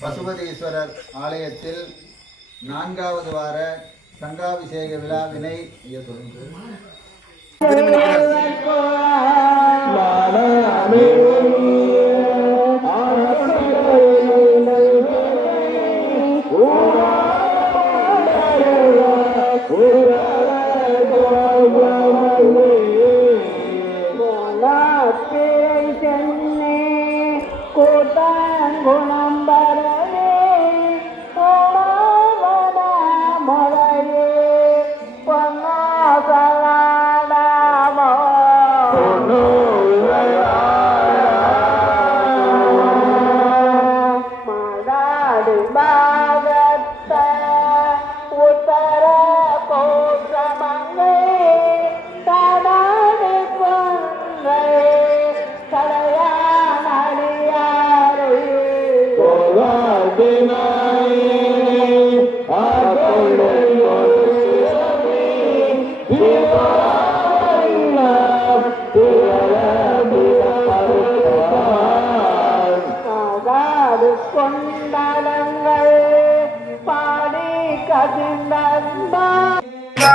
பசுபதீஸ்வரர் ஆலயத்தில் நான்காவது வார சங்காபிஷேக விழாவினை ஐயா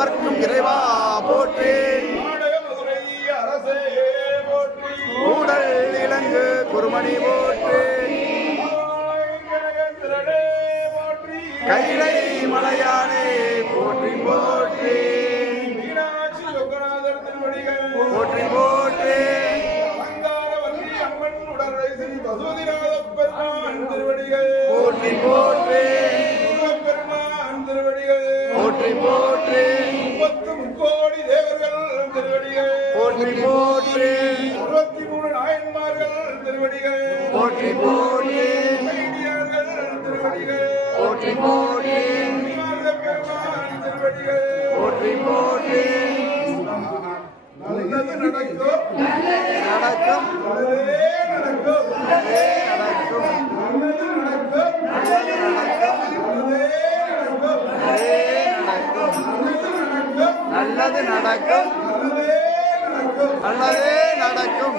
எல்லாட்டவர்க்கும் இறைவா போற்றி. கூடல் இலங்கு குருமணி போற்றி. கைலை மலையானே போற்றி போற்றி போற்றி போற்றி. அறுபத்தி மூணு நாயன்மார்கள் திருவடிகள். போற்றி போற்றி. திருவடிகள். போற்றி போற்றி. திருவடிகள். போற்றி போற்றி. நல்லது நடக்கும். நடக்கும். நல்லதே நடக்கும். நல்லதே நடக்கும். நல்லது நடக்கும். நல்லது நடக்கும். நல்லதே நடக்கும். நல்லது நல்லது நடக்கும் நடக்கும். நல்லது நடக்கும். நல்லதே நடக்கும். நல்லதே நடக்கும்.